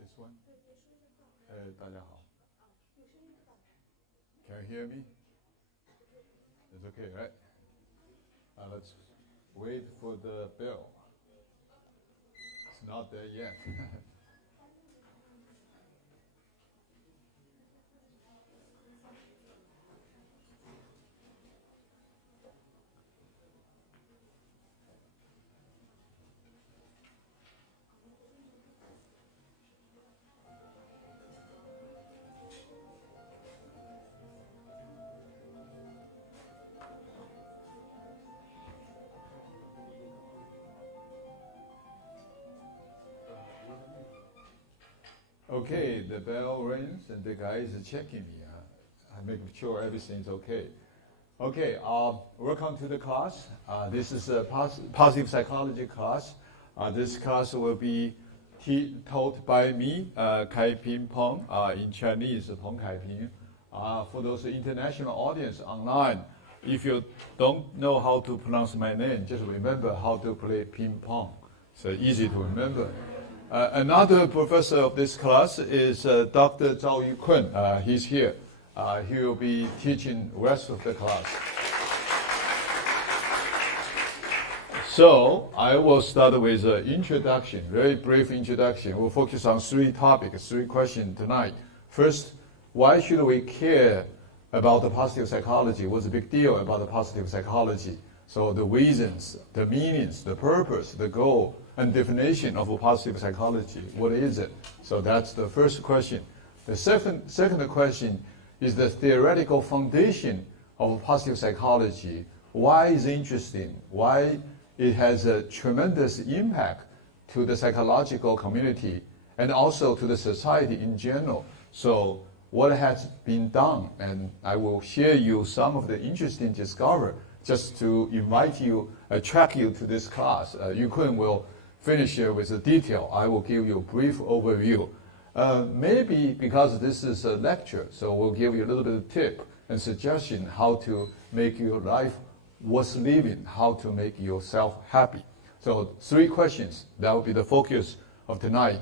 This one? 大家好. Can you hear me? It's okay, right? Let's wait for the bell. It's not there yet. Okay, the bell rings and the guy is checking me. I'm making sure everything's okay. Okay, welcome to the class. This is a positive psychology class. This class will be taught by me, Kai Ping Peng, in Chinese, Peng Kai Ping. For those international audience online, if you don't know how to pronounce my name, just remember how to play ping pong. So easy to remember. Another professor of this class is Dr. Zhao Yukun. He's here. He will be teaching the rest of the class. So I will start with an introduction, very brief introduction. We'll focus on three topics, three questions tonight. First, why should we care about the positive psychology? What's the big deal about the positive psychology? So the reasons, the meanings, the purpose, the goal, and definition of a positive psychology. What is it? So that's the first question. The second question is the theoretical foundation of positive psychology. Why is it interesting? Why it has a tremendous impact to the psychological community and also to the society in general. So what has been done, and I will share you some of the interesting discovery just to invite you, attract you to this class. Yukun will finish here with the detail. I will give you a brief overview. Maybe because this is a lecture, so we'll give you a little bit of tip and suggestion how to make your life worth living, how to make yourself happy. So three questions, that will be the focus of tonight.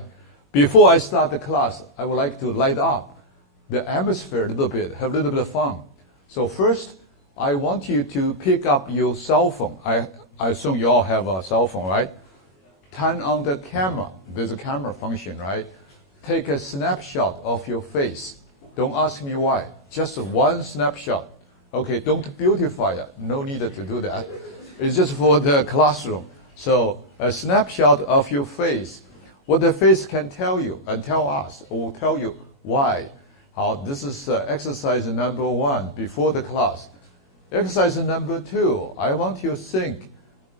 Before I start the class, I would like to light up the atmosphere a little bit, have a little bit of fun. So first, I want you to pick up your cell phone. I assume you all have a cell phone, right? Turn on the camera. There's a camera function, right? Take a snapshot of your face. Don't ask me why. Just one snapshot. Okay, don't beautify it. No need to do that. It's just for the classroom. So a snapshot of your face. What the face can tell you and tell us, or tell you why. This is exercise number 1 before the class. Exercise number 2, I want you to think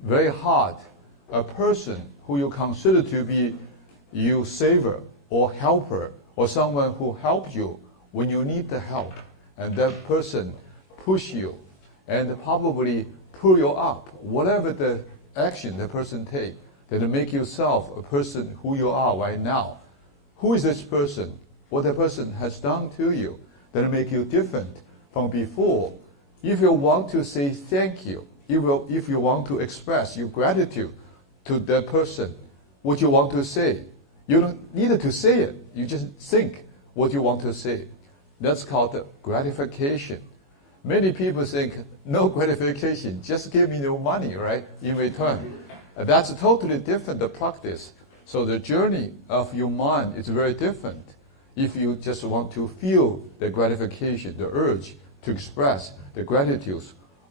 very hard. A person who you consider to be your savior or helper or someone who helped you when you need the help. And that person push you and probably pull you up. Whatever the action the person take, that make yourself a person who you are right now. Who is this person? What the person has done to you that make you different from before. If you want to say thank you, if you want to express your gratitude to that person, what you want to say, you don't need to say it. You just think what you want to say. That's called gratification. Many people think, no gratification, just give me no money, right, in return. That's a totally different practice. So the journey of your mind is very different. If you just want to feel the gratification, the urge to express the gratitude,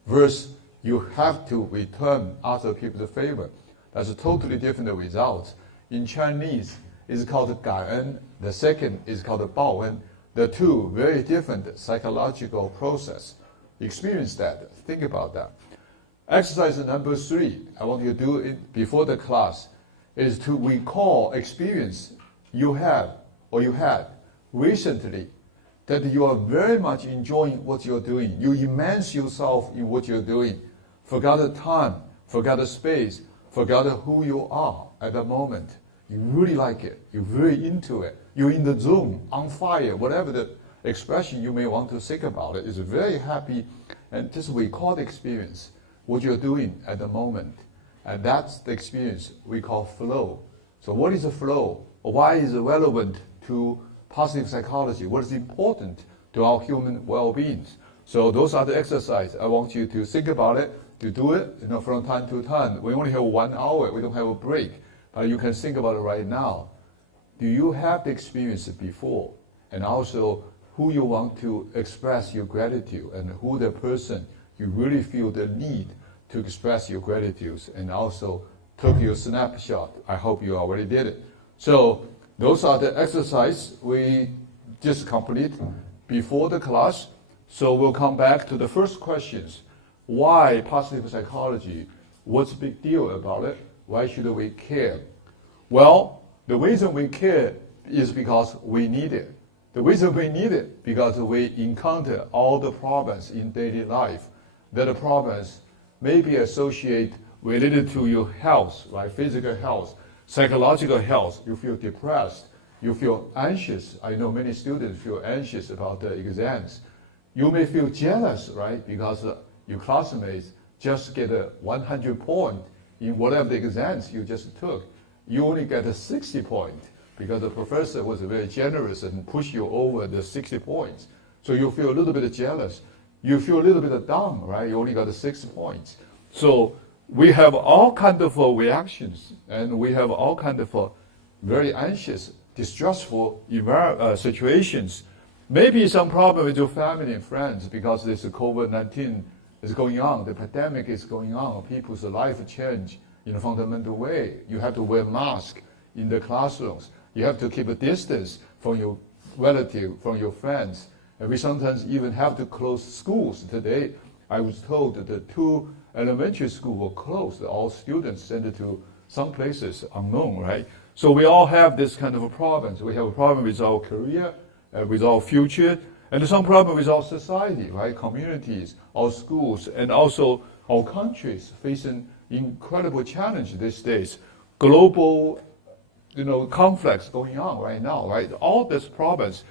versus you have to return other people's favor. That's a totally different result. In Chinese, it's called 感恩. The second is called 报恩. The two very different psychological process. Experience that. Think about that. Exercise number 3, I want you to do it before the class, is to recall experience you have or you had recently that you are very much enjoying what you're doing. You immerse yourself in what you're doing. Forgot the time, forgot the space, forgot who you are at the moment. You really like it. You're very into it. You're in the zone, on fire, whatever the expression you may want to think about it. It's very happy and just recall the experience, what you're doing at the moment. And that's the experience we call flow. So what is a flow? why is it relevant to positive psychology? What is important to our human well-being? So those are the exercises. I want you to think about it, to do it, from time to time. We only have 1 hour. We don't have a break. But you can think about it right now. Do you have the experience before? And also, who you want to express your gratitude, and who the person you really feel the need to express your gratitude, and also took your snapshot. I hope you already did it. So those are the exercises we just complete before the class. So we'll come back to the first questions. Why positive psychology? What's the big deal about it? Why should we care? Well, the reason we care is because we need it. The reason we need it because we encounter all the problems in daily life. That the problems may be associated related to your health, right? Physical health, psychological health. You feel depressed. You feel anxious. I know many students feel anxious about the exams. You may feel jealous, right? Because your classmates just get a 100 point in whatever the exams you just took. You only get a 60 point because the professor was very generous and pushed you over the 60 points. So you feel a little bit jealous. You feel a little bit down, right? You only got 6 points. So we have all kinds of reactions, and we have all kinds of very anxious, distressful situations. Maybe some problem with your family and friends because this COVID-19 is going on, the pandemic is going on, people's life change in a fundamental way. You have to wear masks in the classrooms. You have to keep a distance from your relative, from your friends. And we sometimes even have to close schools. Today, I was told that the 2 elementary schools were closed. All students sent to some places unknown, right? So we all have this kind of problems. We have a problem with our career, with our future, and some problem with our society, right? Communities, our schools, and also our countries facing incredible challenge these days. Global, conflicts going on right now, right? All these problems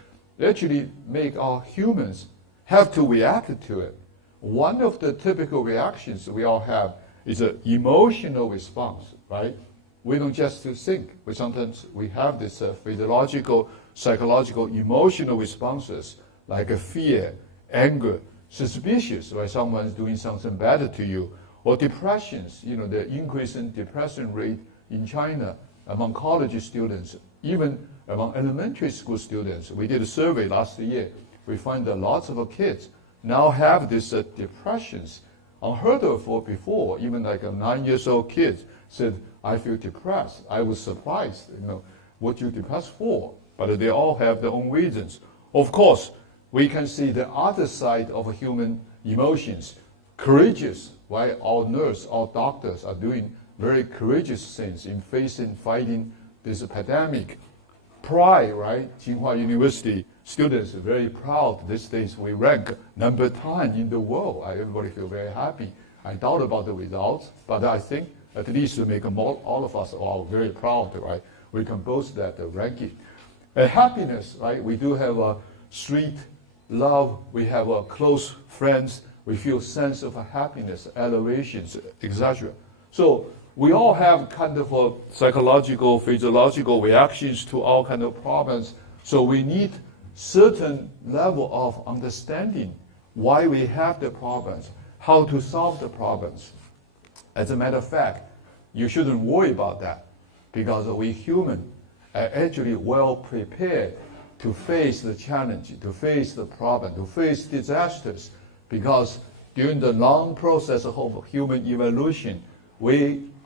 actually make our humans have to react to it. One of the typical reactions we all have is an emotional response, right? We don't just think. Sometimes we have this physiological, psychological, emotional responses like fear, anger, suspicious, right? Someone's doing something bad to you, or depressions. The increase in depression rate in China among college students, even among elementary school students. We did a survey last year. We find that lots of kids now have these depressions, unheard of before. Even like a 9-year-old kid said, I feel depressed. I was surprised, what you depressed for? But they all have their own reasons. Of course, we can see the other side of human emotions. Courageous, why our nurses, our doctors are doing very courageous things in fighting this pandemic. Pride, right? Tsinghua University students are very proud. These days we rank number 10 in the world. Everybody feel very happy. I doubt about the results, but I think at least to make all of us all very proud, right? We can boast that ranking. Happiness, right? We do have a sweet love. We have close friends. We feel sense of happiness, elevations, etc. So we all have kind of psychological, physiological reactions to all kind of problems. So we need certain level of understanding why we have the problems, how to solve the problems. As a matter of fact, you shouldn't worry about that because we humans are actually well prepared to face the challenge, to face the problem, to face disasters, because during the long process of human evolution,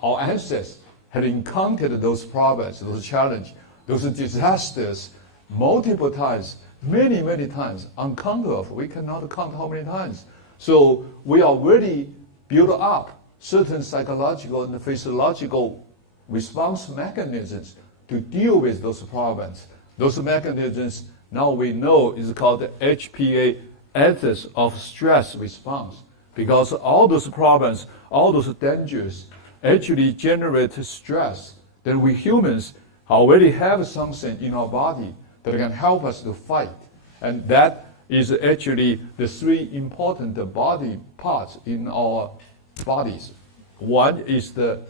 our ancestors had encountered those problems, those challenges, those disasters multiple times, many, many times, uncountable. We cannot count how many times. So we already built up certain psychological and physiological response mechanisms to deal with those problems. Those mechanisms now we know is called the HPA, axis of stress response, because all those problems, all those dangers actually generate stress. Then we humans already have something in our body that can help us to fight. And that is actually the 3 important body parts in our bodies. One is the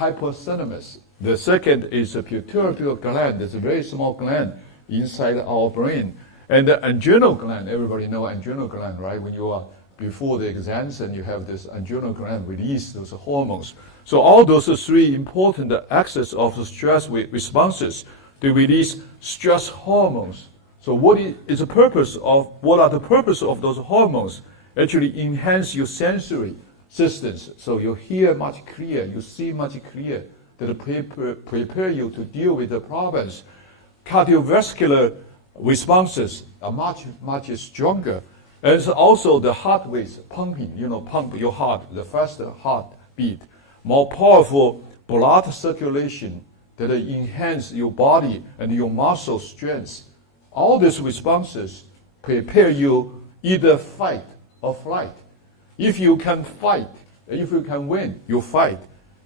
hypothalamus. The second is a pituitary gland. It's a very small gland inside our brain. And the adrenal gland, everybody know adrenal gland, right? When you are before the exams and you have this adrenal gland release those hormones. So all those are three important axes of the stress responses to release stress hormones. So what are the purpose of those hormones? Actually enhance your sensory systems. So you hear much clearer, you see much clearer, that prepare you to deal with the problems. Cardiovascular responses are much stronger. And also the heart rate pumping, pump your heart, the faster heartbeat, more powerful blood circulation that enhance your body and your muscle strength. All these responses prepare you either fight or flight. If you can fight, if you can win, you fight.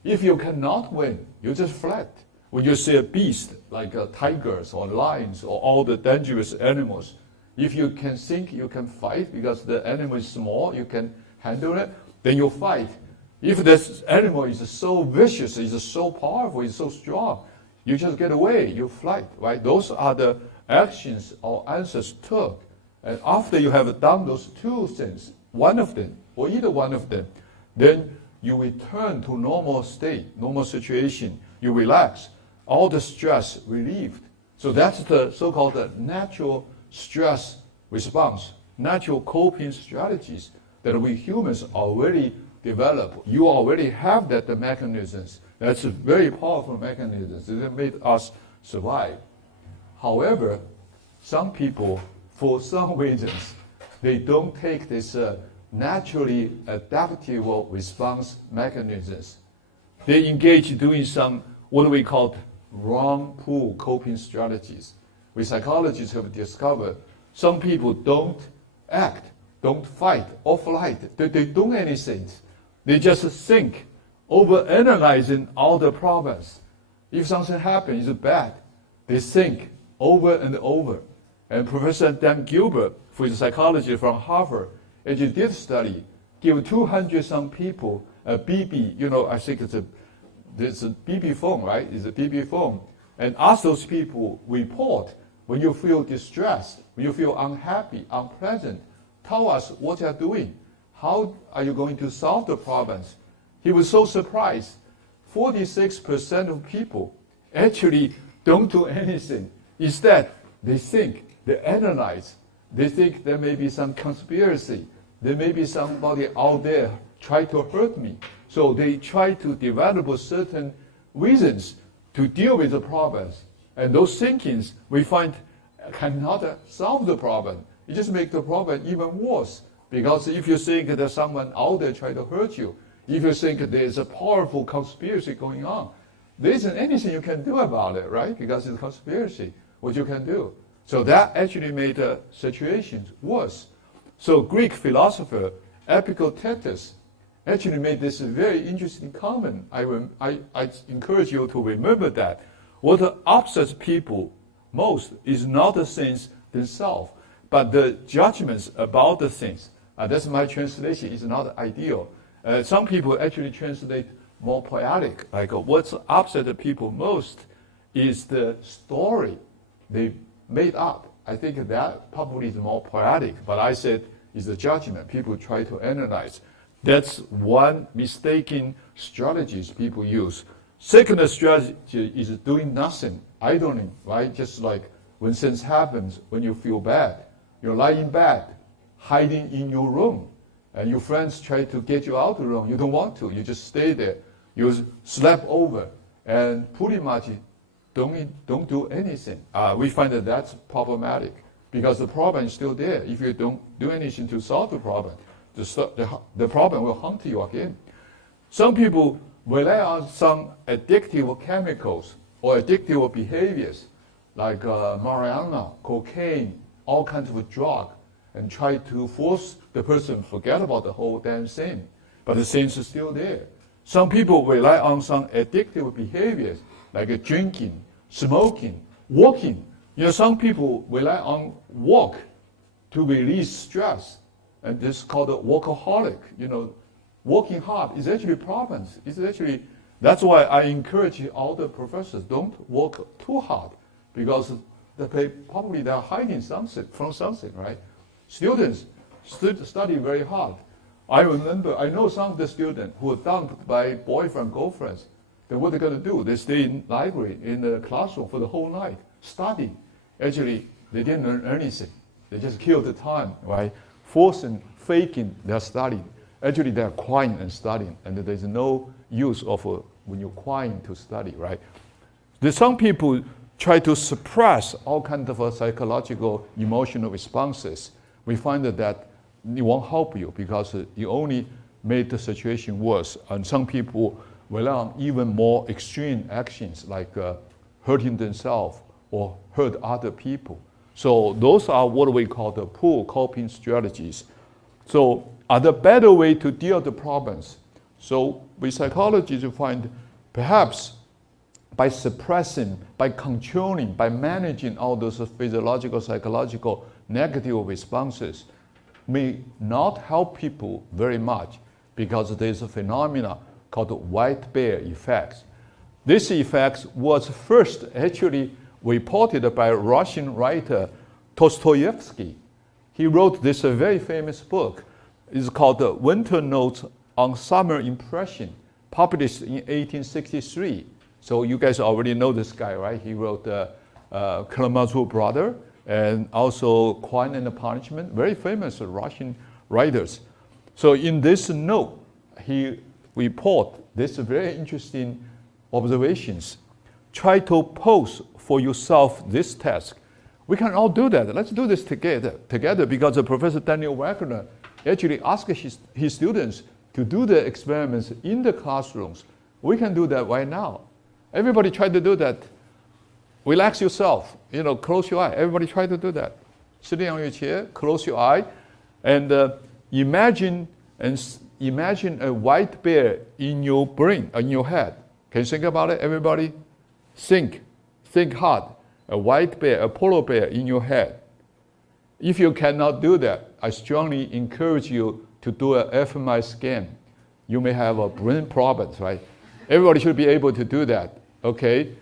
If you cannot win, you just flat. When you see a beast like tigers or lions or all the dangerous animals, if you can think you can fight because the animal is small, you can handle it, then you fight. If this animal is so vicious, is so powerful, is so strong, you just get away, you fight, right? Those are the actions our ancestors took. And after you have done those two things, one of them, or either one of them, then you return to normal state, normal situation, you relax, all the stress relieved. So that's the so-called natural stress response, natural coping strategies that we humans already develop. You already have that the mechanisms. That's a very powerful mechanisms that made us survive. However, some people, for some reasons, they don't take this naturally adaptive response mechanisms. They engage in doing some what we call wrong pull coping strategies. We psychologists have discovered some people don't act, don't fight or flight. They don't do anything. They just think, overanalyzing all the problems. If something happens, it's bad. They think over and over. And Professor Dan Gilbert, who is a psychologist from Harvard, actually did study, give 200 some people a BB, I think it's a BB phone, right? It's a BB phone. And ask those people report when you feel distressed, when you feel unhappy, unpleasant. Tell us what you're doing. How are you going to solve the problems? He was so surprised. 46% of people actually don't do anything. Instead, they think, they analyze. They think there may be some conspiracy. There may be somebody out there try to hurt me. So they try to develop certain reasons to deal with the problems. And those thinkings we find cannot solve the problem. It just makes the problem even worse. Because if you think there's someone out there trying to hurt you, if you think there's a powerful conspiracy going on, there isn't anything you can do about it, right? Because it's a conspiracy, what you can do. So that actually made the situation worse. So Greek philosopher Epictetus actually made this very interesting comment. I encourage you to remember that. What upsets people most is not the things themselves, but the judgments about the things. That's my translation. It's not ideal. Some people actually translate more poetic, like what's upset people most is the story they made up. I think that probably is more poetic, but I said it's the judgment. People try to analyze. That's one mistaken strategies people use. Second strategy is doing nothing, idling, right? Just like when things happens, when you feel bad, you lie in bed, hiding in your room, and your friends try to get you out of the room. You don't want to. You just stay there. You sleep over, and pretty much don't do anything. We find that that's problematic because the problem is still there. If you don't do anything to solve the problem, the problem will haunt you again. Some people rely on some addictive chemicals or addictive behaviors like marijuana, cocaine, all kinds of drug, and try to force the person to forget about the whole damn thing. But the things is still there. Some people rely on some addictive behaviors like drinking, smoking, walking. Some people rely on walk to release stress. And this is called a workaholic. Working hard is actually problems. It's actually That's why I encourage all the professors, don't work too hard, because probably they're hiding something from something, right? Students study very hard. I know some of the students who are dumped by boyfriend, girlfriends. Then what are they going to do? They stay in library, in the classroom for the whole night, study. Actually, they didn't learn anything. They just killed the time, right? Faking their study. Actually, they're quiet and studying, and there's no use of when you're quiet to study, right? There's some people try to suppress all kinds of psychological, emotional responses. We find that it won't help you because you only made the situation worse. And some people rely on even more extreme actions like hurting themselves or hurt other people. So those are what we call the poor coping strategies. So are there better ways to deal with the problems? So with psychologists, you find perhaps by suppressing, by controlling, by managing all those physiological, psychological negative responses may not help people very much because there's a phenomena called the white bear effect. This effect was first actually reported by Russian writer Dostoevsky. He wrote this very famous book. It's called Winter Notes on Summer Impression, published in 1863. So you guys already know this guy, right? He wrote Karamazov Brother and also Crime and Punishment, very famous Russian writers. So in this note, he report this very interesting observations. Try to pose for yourself this task. We can all do that. Let's do this together because Professor Daniel Wagner actually asked his students to do the experiments in the classrooms. We can do that right now. Everybody try to do that. Relax yourself, close your eye. Everybody try to do that. Sitting on your chair, close your eye, and imagine a white bear in your brain, in your head. Can you think about it, everybody? Think hard. A white bear, a polar bear in your head. If you cannot do that, I strongly encourage you to do an fMRI scan. You may have a brain problems, right? Everybody should be able to do that, okay?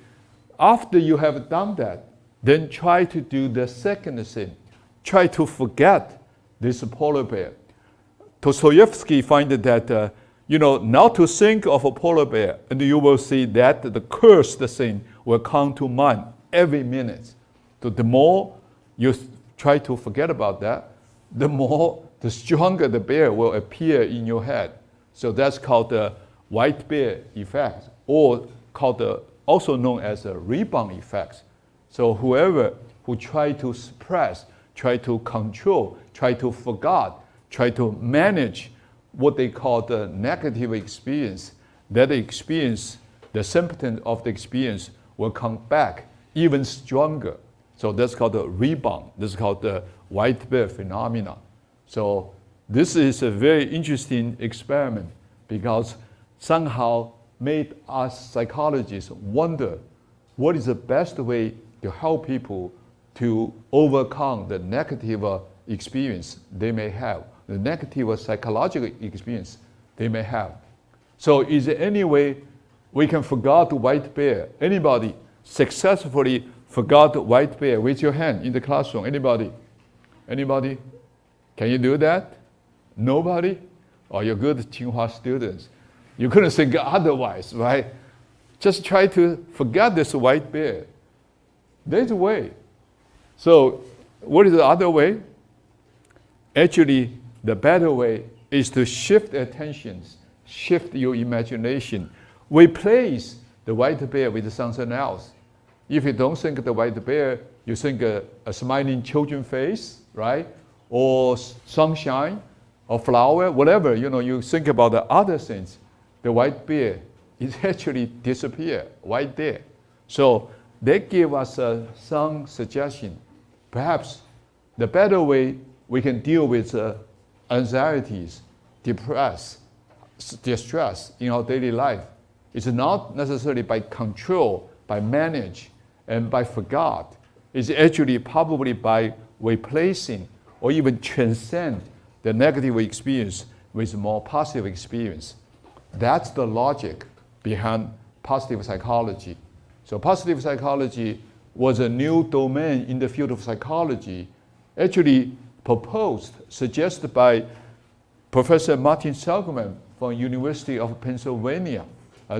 After you have done that, then try to do the second thing. Try to forget this polar bear. Dostoevsky found that, not to think of a polar bear, and you will see that the cursed thing will come to mind every minute. So the more you try to forget about that, the stronger the bear will appear in your head. So that's called the white bear effect, or also known as a rebound effect. So whoever who try to suppress, try to control, try to forget, try to manage what they call the negative experience, the symptom of the experience will come back even stronger. So that's called the rebound. This is called the white bear phenomena. So this is a very interesting experiment because somehow made us psychologists wonder what is the best way to help people to overcome the negative experience they may have, the negative psychological experience they may have. So is there any way we can forget the white bear? Anybody successfully forgot the white bear? Raise your hand in the classroom. Anybody? Anybody? Can you do that? Nobody? Oh, you're good Tsinghua students. You couldn't think otherwise, right? Just try to forget this white bear. There's a way. So what is the other way? Actually, the better way is to shift attentions, shift your imagination. Replace the white bear with something else. If you don't think the white bear, you think a smiling children's face, right? Or sunshine, or flower, whatever, you think about the other things. The white bear is actually disappear right there. So they give us some suggestion. Perhaps the better way we can deal with anxieties, distress in our daily life is not necessarily by control, by manage, and by forget. It's actually probably by replacing or even transcend the negative experience with more positive experience. That's the logic behind positive psychology. So positive psychology was a new domain in the field of psychology, actually proposed, suggested by Professor Martin Seligman from University of Pennsylvania.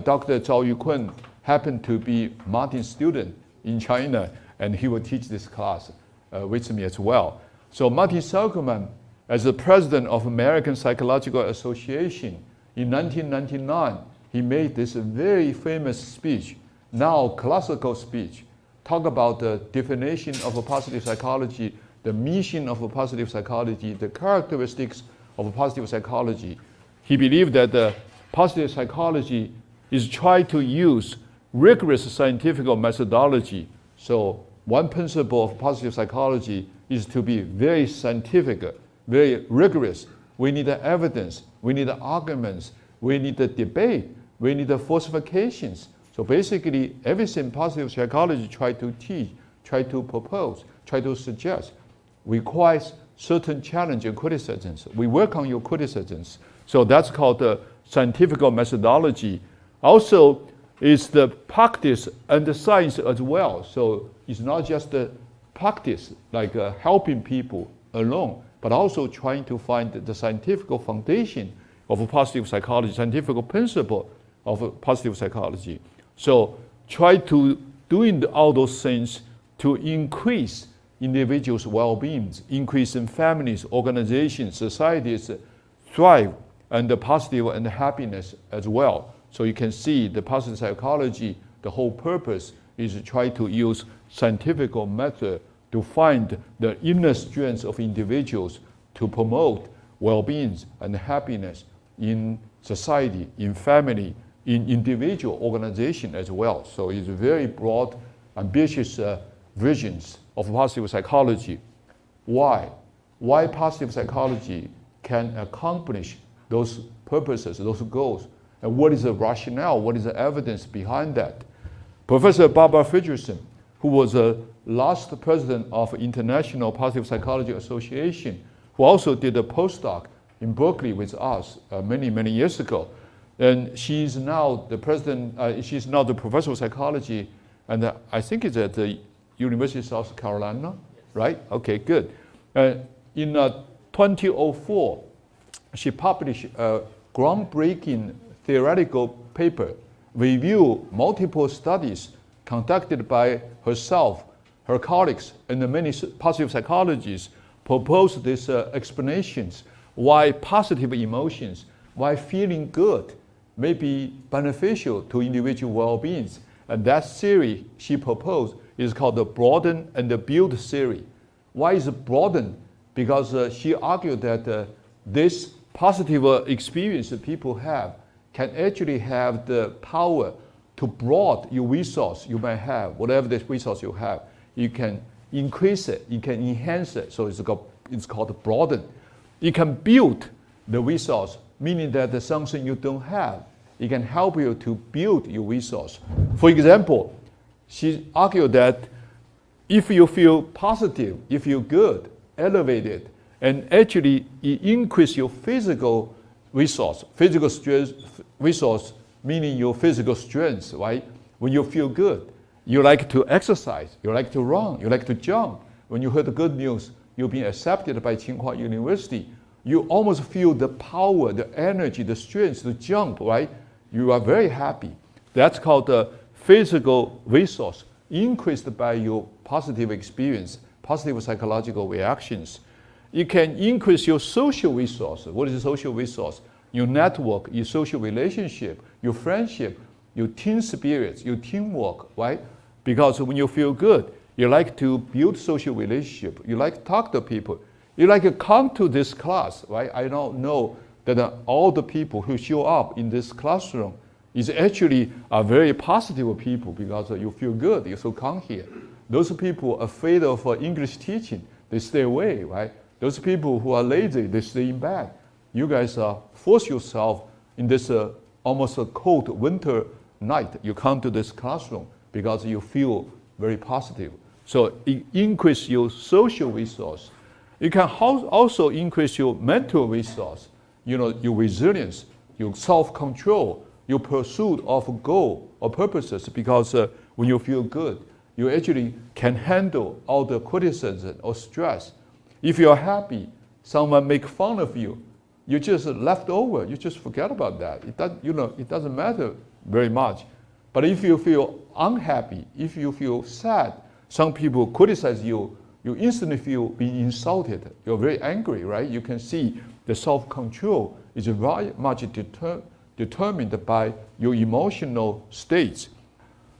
Dr. Zhao Yukun happened to be Martin's student in China, and he will teach this class with me as well. So Martin Seligman, as the president of American Psychological Association in 1999, he made this very famous speech, now classical speech, talk about the definition of a positive psychology, the mission of a positive psychology, the characteristics of a positive psychology. He believed that the positive psychology is trying to use rigorous scientific methodology. So one principle of positive psychology is to be very scientific, very rigorous. We need the evidence, we need the arguments, we need the debate, we need the falsifications. So basically, everything positive psychology try to teach, try to propose, try to suggest, requires certain challenge and criticisms. We work on your criticisms. So that's called the scientific methodology. Also, is the practice and the science as well. So it's not just the practice, like helping people alone, but also trying to find the scientific foundation of a positive psychology, scientific principle of a positive psychology. So try to doing all those things to increase individuals' well-being, increase in families, organizations, societies thrive, and the positive and the happiness as well. So you can see the positive psychology, the whole purpose is to try to use scientific method to find the inner strengths of individuals to promote well-being and happiness in society, in family, in individual organization as well. So it's very broad, ambitious visions of positive psychology. Why? Why positive psychology can accomplish those purposes, those goals? And what is the rationale? What is the evidence behind that? Professor Barbara Fridrickson, who was the last president of International Positive Psychology Association, who also did a postdoc in Berkeley with us many, many years ago. And she's now the president, she's now the professor of psychology, and I think it's at the University of South Carolina, right? Okay, good. In 2004, she published a groundbreaking theoretical paper, review multiple studies conducted by herself, her colleagues, and many positive psychologists proposed these explanations why positive emotions, why feeling good may be beneficial to individual well-being. And that theory she proposed is called the broaden and the build theory. Why is it broaden? Because she argued that this positive experience that people have can actually have the power to broaden your resource you may have, whatever the resource you have. You can increase it, you can enhance it, so it's called broaden. You can build the resource, meaning that there's something you don't have. It can help you to build your resource. For example, she argued that if you feel positive, you feel good, elevated, and actually it increase your physical resource, physical strength, resource, meaning your physical strength, right? When you feel good, you like to exercise, you like to run, you like to jump. When you heard the good news, you've been accepted by Tsinghua University, you almost feel the power, the energy, the strength to jump, right? You are very happy. That's called the physical resource, increased by your positive experience, positive psychological reactions. You can increase your social resource. What is a social resource? Your network, your social relationship, your friendship, your team spirits, your teamwork, right? Because when you feel good, you like to build social relationship. You like to talk to people. You like to come to this class, right? I don't know that all the people who show up in this classroom is actually are very positive people because you feel good, you so come here. Those people afraid of English teaching, they stay away, right? Those people who are lazy, they stay in bed. You guys force yourself in this almost a cold winter night. You come to this classroom because you feel very positive. So it increase your social resource. You can also increase your mental resource, you know, your resilience, your self-control, your pursuit of a goal or purposes, because when you feel good, you actually can handle all the criticism or stress. If you're happy, someone make fun of you, you just left over. You just forget about that. It doesn't matter very much. But if you feel unhappy, if you feel sad, some people criticize you, you instantly feel being insulted. You're very angry, right? You can see the self-control is very much determined by your emotional states.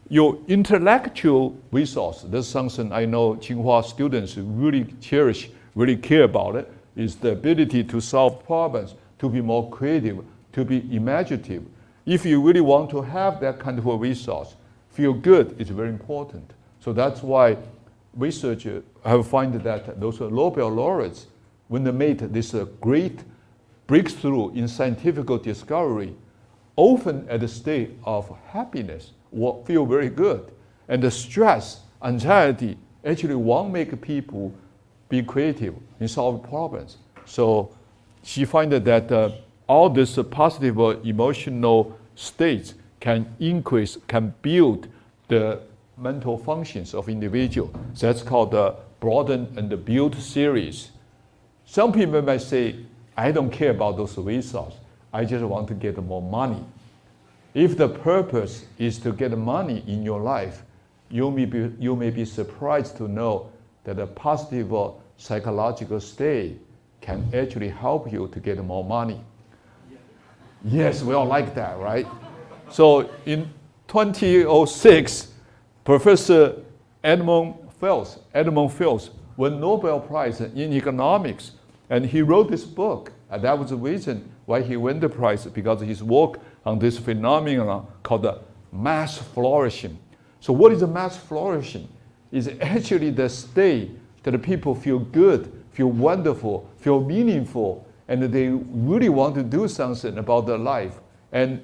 Your intellectual resource, that's something I know Tsinghua students really cherish, really care about it, is the ability to solve problems, to be more creative, to be imaginative. If you really want to have that kind of a resource, feel good is very important. So that's why researchers have found that those Nobel laureates, when they made this great breakthrough in scientific discovery, often at the state of happiness, will feel very good. And the stress, anxiety, actually won't make people be creative in solving problems. So she found that all these positive emotional states can increase, can build the mental functions of individual. So that's called the Broaden and Build series. Some people might say, I don't care about those resources. I just want to get more money. If the purpose is to get money in your life, you may be surprised to know that a positive psychological state can actually help you to get more money. Yes, we all like that, right? So in 2006, Professor Edmund Fields won Nobel Prize in economics, and he wrote this book. And that was the reason why he won the prize, because of his work on this phenomenon called the mass flourishing. So what is a mass flourishing? It's actually the state that people feel good, feel wonderful, feel meaningful, and they really want to do something about their life. And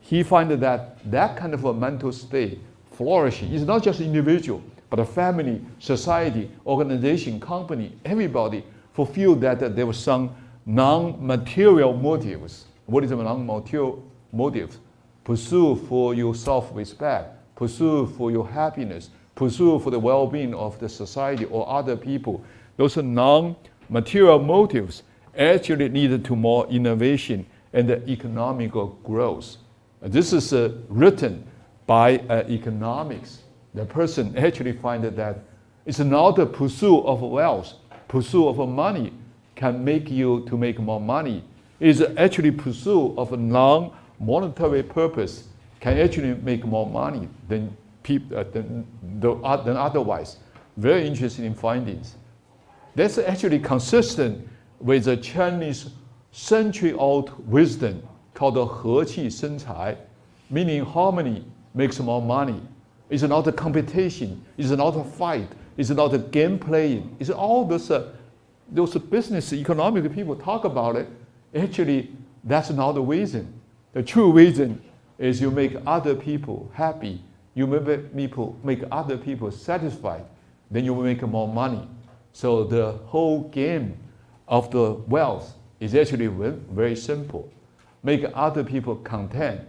he found that kind of a mental state, flourishing, is not just individual, but a family, society, organization, company, everybody fulfill that there was some non-material motives. What is a non-material motive? Pursue for your self-respect, pursue for your happiness, pursue for the well-being of the society or other people. Those are non-material motives actually lead to more innovation and economical growth. This is written by economics. The person actually finds that it's not the pursuit of wealth, pursuit of money can make you to make more money. It's actually pursuit of a non-monetary purpose can actually make more money than otherwise. Very interesting findings. That's actually consistent with the Chinese century-old wisdom called 和气生财, meaning harmony makes more money. It's not a competition. It's not a fight. It's not a game playing. It's all those business economic people talk about it. Actually, that's not the reason. The true reason is you make other people happy. You make other people satisfied. Then you will make more money. So the whole game of the wealth is actually very simple. Make other people content,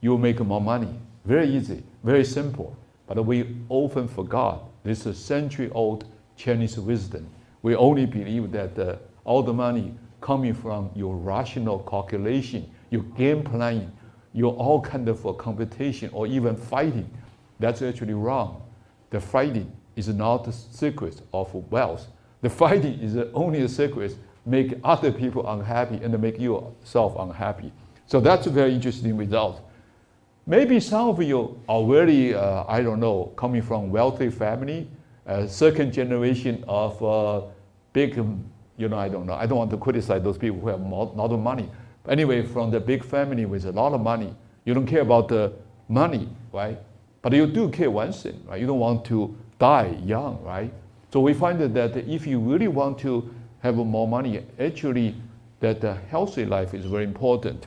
you will make more money. Very easy, very simple. But we often forgot this is century-old Chinese wisdom. We only believe that all the money coming from your rational calculation, your game planning, your all kind of competition or even fighting. That's actually wrong. The fighting is not the secret of wealth. The fighting is only a secret make other people unhappy and make yourself unhappy. So that's a very interesting result. Maybe some of you are really, I don't know, coming from wealthy family, second generation of big, I don't know. I don't want to criticize those people who have a lot of money. Anyway, from the big family with a lot of money, you don't care about the money, right? But you do care one thing, right? You don't want to die young, right? So we find that if you really want to have more money, actually that a healthy life is very important.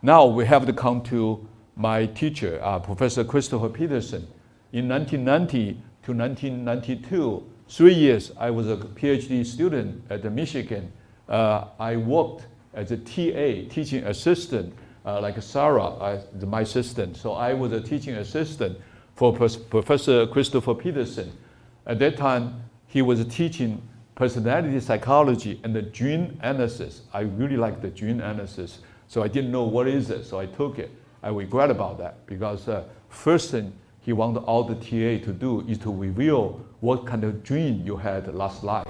Now we have to come to my teacher, Professor Christopher Peterson. In 1990 to 1992, 3 years, I was a PhD student at Michigan. I worked as a TA, teaching assistant, like Sarah, my assistant. So I was a teaching assistant for Professor Christopher Peterson. At that time, he was teaching personality psychology and the gene analysis. I really liked the gene analysis. So I didn't know what is it, so I took it. I regret about that because first thing he wanted all the TA to do is to reveal what kind of dream you had last life.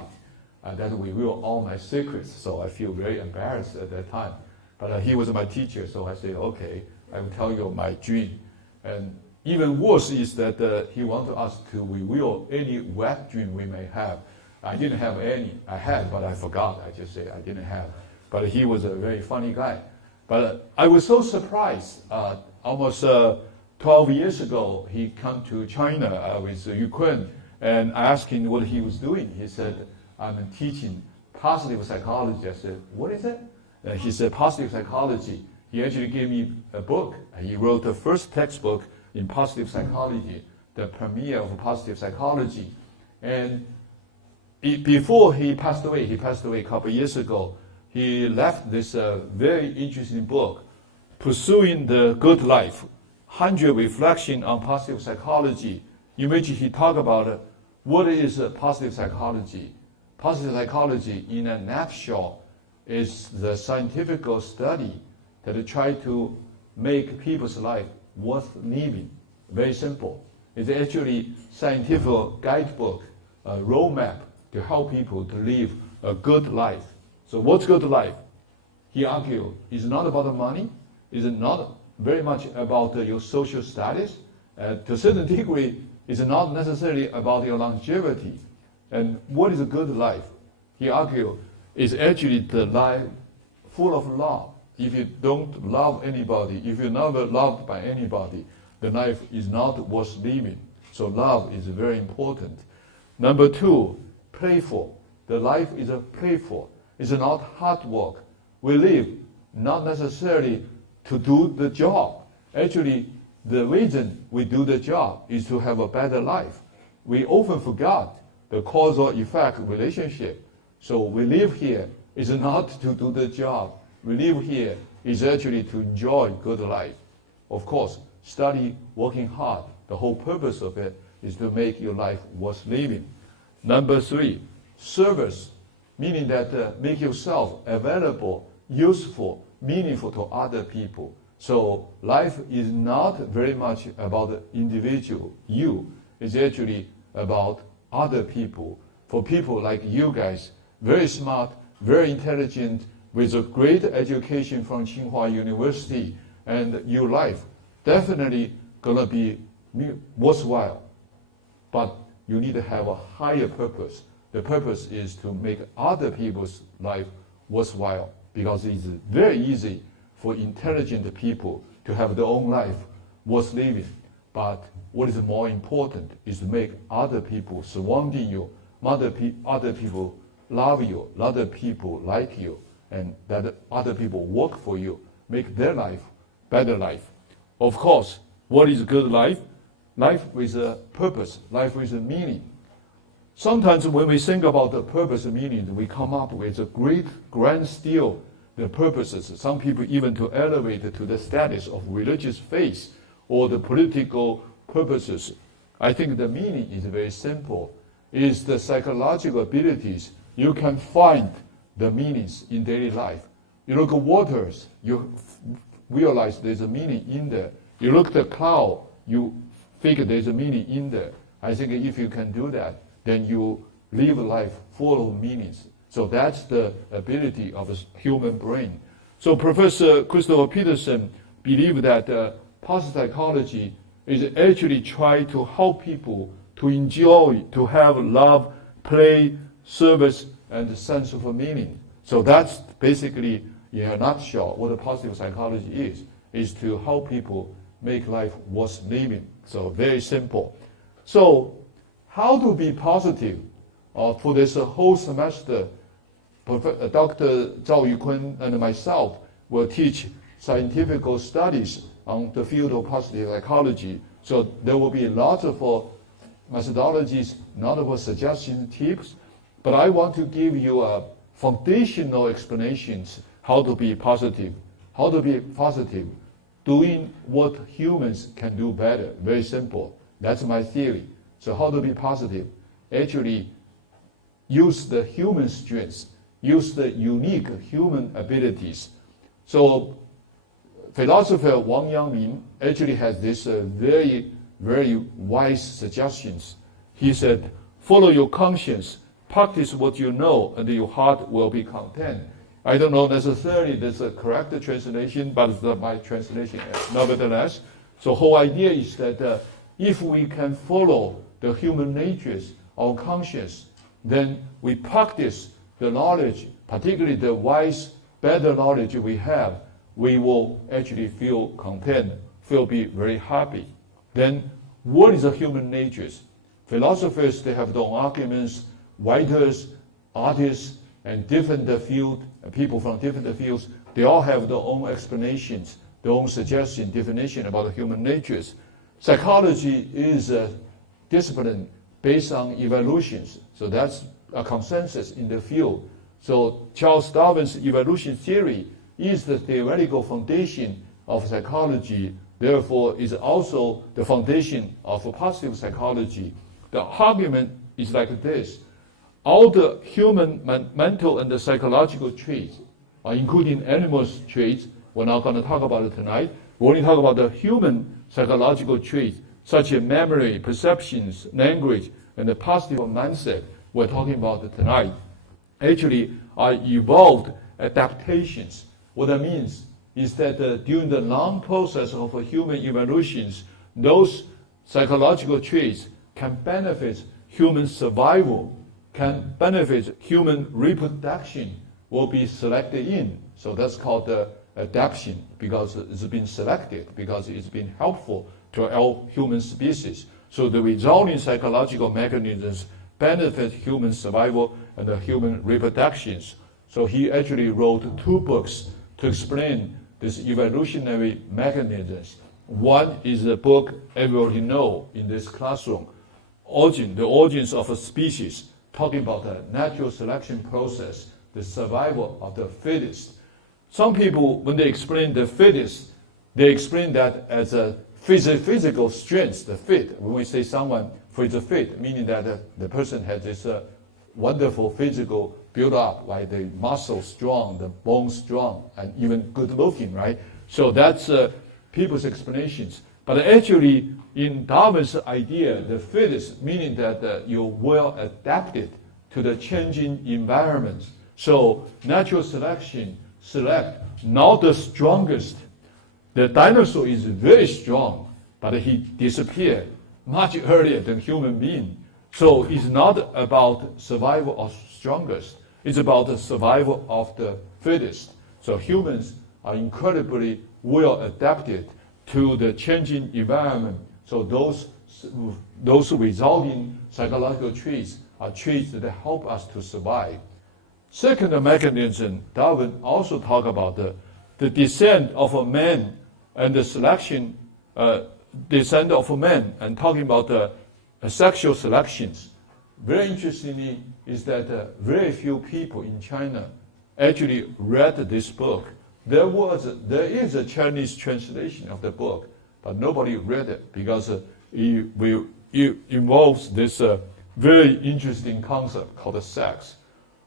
That revealed all my secrets, so I feel very embarrassed at that time. But he was my teacher, so I said, okay, I will tell you my dream. And even worse is that he wanted us to reveal any wet dream we may have. I didn't have any. I had, but I forgot. I just said I didn't have. But he was a very funny guy. But I was so surprised. Almost 12 years ago, he came to China with Ukraine, and I asked him what he was doing. He said, I'm teaching positive psychology. I said, what is it? He said, positive psychology. He actually gave me a book. He wrote the first textbook in positive psychology, the premiere of positive psychology. And before he passed away a couple of years ago, he left this very interesting book, Pursuing the Good Life, 100 Reflections on Positive Psychology, in which he talked about what is positive psychology. Positive psychology, in a nutshell, is the scientific study that try to make people's life worth living. Very simple. It's actually scientific guidebook, a roadmap to help people to live a good life. So what's good life? He argued, is not about the money, is not very much about your social status. To a certain degree, it's not necessarily about your longevity. And what is a good life? He argued, is actually the life full of love. If you don't love anybody, if you're never loved by anybody, the life is not worth living. So love is very important. Number two, playful. The life is playful. It's not hard work. We live not necessarily to do the job. Actually, the reason we do the job is to have a better life. We often forget the causal effect relationship. So we live here is not to do the job. We live here is actually to enjoy good life. Of course, study, working hard. The whole purpose of it is to make your life worth living. Number three, service, meaning that make yourself available, useful, meaningful to other people. So life is not very much about the individual, you. It's actually about other people. For people like you guys, very smart, very intelligent, with a great education from Tsinghua University, and your life definitely gonna be worthwhile. But you need to have a higher purpose. The purpose is to make other people's life worthwhile, because it's very easy for intelligent people to have their own life worth living. But what is more important is to make other people surrounding you, other people love you, other people like you, and that other people work for you, make their life better life. Of course, what is good life? Life with a purpose, life with a meaning. Sometimes when we think about the purpose and meaning, we come up with a great grand scale the purposes. Some people even to elevate it to the status of religious faith or the political purposes. I think the meaning is very simple. It is the psychological abilities. You can find the meanings in daily life. You look at waters, you realize there's a meaning in there. You look at the cloud, you figure there's a meaning in there. I think if you can do that, then you live a life full of meanings. So that's the ability of the human brain. So Professor Christopher Peterson believed that positive psychology is actually trying to help people to enjoy, to have love, play, service, and a sense of meaning. So that's basically, in a nutshell, what a positive psychology is to help people make life worth living. So very simple. So how to be positive? For this whole semester, Dr. Zhao Yukun and myself will teach scientific studies on the field of positive psychology. So there will be lots of methodologies, lot of suggestions, tips, but I want to give you a foundational explanations how to be positive. How to be positive? Doing what humans can do better. Very simple. That's my theory. So how to be positive? Actually, use the human strengths, use the unique human abilities. So philosopher Wang Yangming actually has this very, very wise suggestions. He said, follow your conscience, practice what you know, and your heart will be content. I don't know necessarily that's a correct translation, but it's my translation nevertheless. So whole idea is that if we can follow the human natures, our conscience, then we practice the knowledge, particularly the wise, better knowledge we have, we will actually feel content, be very happy. Then what is the human natures? Philosophers, they have their own arguments, writers, artists, and different field, people from different fields, they all have their own explanations, their own suggestion, definition about the human natures. Psychology is a discipline based on evolutions, so that's a consensus in the field. So Charles Darwin's evolution theory is the theoretical foundation of psychology, therefore is also the foundation of positive psychology. The argument is like this. All the human mental and the psychological traits, including animals' traits, we're not going to talk about it tonight. We only talk about the human psychological traits, such as memory, perceptions, language, and the positive mindset we're talking about it tonight. Actually, are evolved adaptations. What that means is that during the long process of human evolutions, those psychological traits can benefit human survival, can benefit human reproduction, will be selected in. So that's called adaptation, because it's been selected, because it's been helpful to all human species. So the resulting psychological mechanisms benefit human survival and the human reproductions. So he actually wrote 2 books to explain these evolutionary mechanisms. One is a book everybody know in this classroom, The Origins of a Species, talking about the natural selection process, the survival of the fittest. Some people, when they explain the fittest, they explain that as a physical strength, the fit. When we say someone is fit, meaning that the person has this wonderful physical build-up, like the muscles strong, the bones strong, and even good looking, right? So that's people's explanations. But actually, in Darwin's idea, the fittest, meaning that you're well adapted to the changing environments. So natural selection select not the strongest. The dinosaur is very strong, but he disappeared much earlier than human being. So it's not about survival of strongest. It's about the survival of the fittest. So humans are incredibly well adapted to the changing environment. So those resulting psychological traits are traits that help us to survive. Second mechanism, Darwin also talked about the descent of a man and the selection, descent of a man, and talking about the sexual selections. Very interestingly is that very few people in China actually read this book. There is a Chinese translation of the book, but nobody read it because it involves this very interesting concept called sex.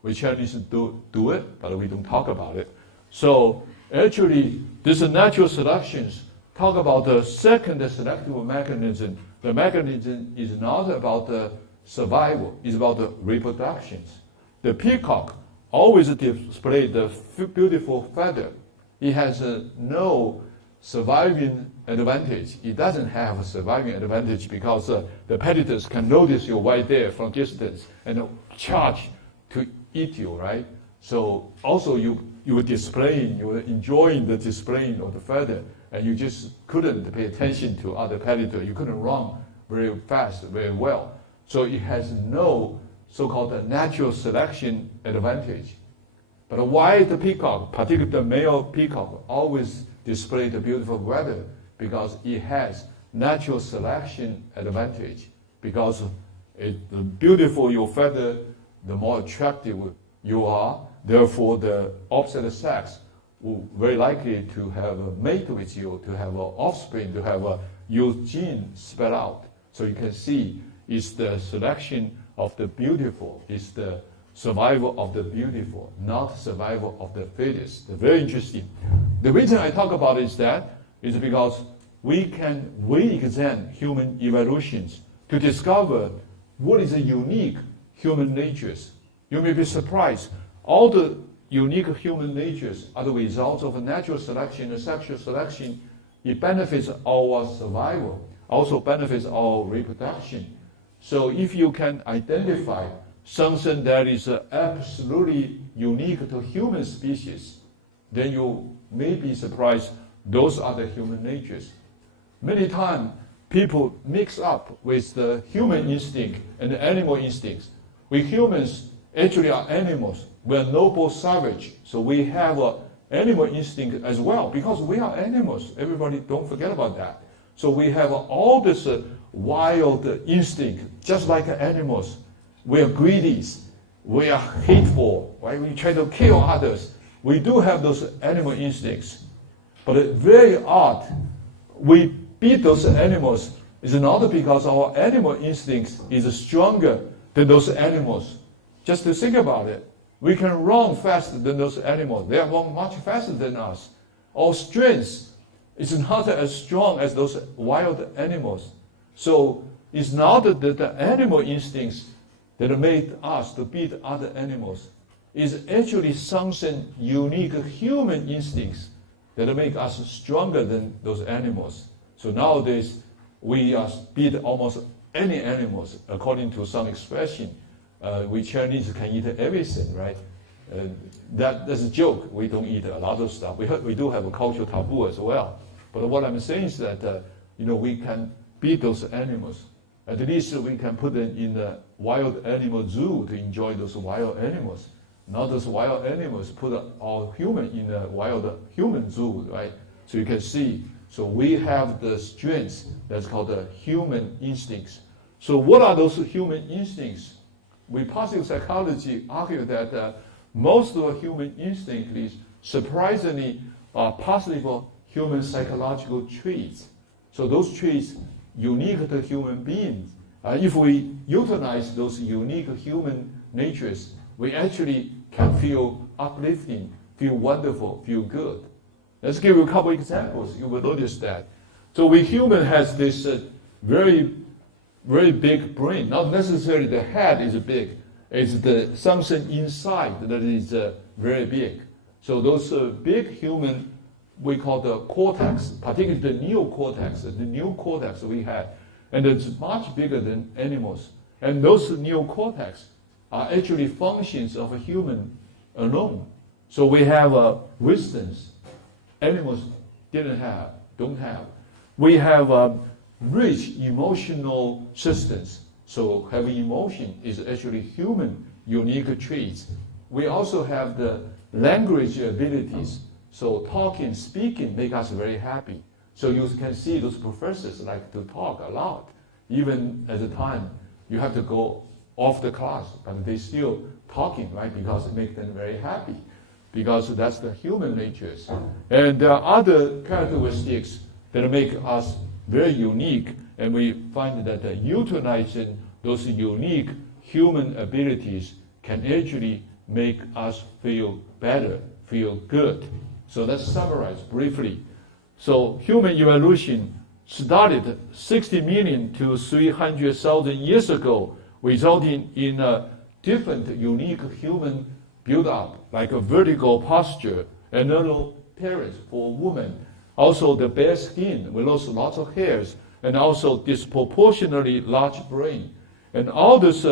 We Chinese do it, but we don't talk about it. So actually, these natural selections talk about the second selective mechanism. The mechanism is not about the survival, it's about the reproductions. The peacock always displays the beautiful feather. It has no surviving advantage. It doesn't have a surviving advantage because the predators can notice you're right there from distance and charge to eat you, right? So also you were displaying, you were enjoying the displaying of the feather, and you just couldn't pay attention to other predators. You couldn't run very fast, very well. So it has no so-called natural selection advantage. But why the peacock, particularly the male peacock, always display the beautiful feather? Because it has natural selection advantage. Because the beautiful your feather, the more attractive you are. Therefore, the opposite sex very likely to have a mate with you, to have an offspring, to have your gene spread out. So you can see it's the selection of the beautiful, it's the survival of the beautiful, not survival of the fittest. Very interesting. The reason I talk about is because we can re-examine human evolutions to discover what is the unique human natures. You may be surprised. All the unique human natures are the result of natural selection and sexual selection. It benefits our survival, also benefits our reproduction. So if you can identify something that is absolutely unique to human species, then you may be surprised those are the human natures. Many times people mix up with the human instinct and the animal instincts. We humans actually are animals. We are noble savage, so we have an animal instinct as well, because we are animals. Everybody don't forget about that. So we have all this wild instinct, just like animals. We are greedy, we are hateful, right? We try to kill others. We do have those animal instincts. But it's very odd. We beat those animals is not because our animal instincts is stronger than those animals. Just to think about it. We can run faster than those animals. They run much faster than us. Our strength is not as strong as those wild animals. So it's not that the animal instincts that made us to beat other animals. It's actually something unique human instincts that make us stronger than those animals. So nowadays, we beat almost any animals, according to some expression. We Chinese can eat everything, right? That's a joke. We don't eat a lot of stuff. We do have a cultural taboo as well. But what I'm saying is that we can beat those animals. At least we can put them in the wild animal zoo to enjoy those wild animals. Not those wild animals put our human in the wild human zoo, right? So you can see. So we have the strengths that's called the human instincts. So what are those human instincts? We positive psychology argue that most of the human instinct is surprisingly positive human psychological traits. So those traits unique to human beings. If we utilize those unique human natures, we actually can feel uplifting, feel wonderful, feel good. Let's give you a couple examples. You will notice that. So we human has this very, very big brain. Not necessarily the head is big. It's the something inside that is very big. So those big human, we call the cortex, particularly the neocortex, the new cortex we have, and it's much bigger than animals. And those neocortex are actually functions of a human alone. So we have wisdoms. Animals don't have. We have rich emotional systems. So having emotion is actually human unique traits. We also have the language abilities. So talking, speaking make us very happy. So you can see those professors like to talk a lot. Even at the time you have to go off the class, but they still talking, right? Because it makes them very happy. Because that's the human natures. And there are other characteristics that make us very unique, and we find that utilizing those unique human abilities can actually make us feel better, feel good. So let's summarize briefly. So human evolution started 60 million to 300,000 years ago, resulting in a different unique human build-up, like a vertical posture, and little parents for women. Also the bare skin, we lost lots of hairs, and also disproportionately large brain. And all this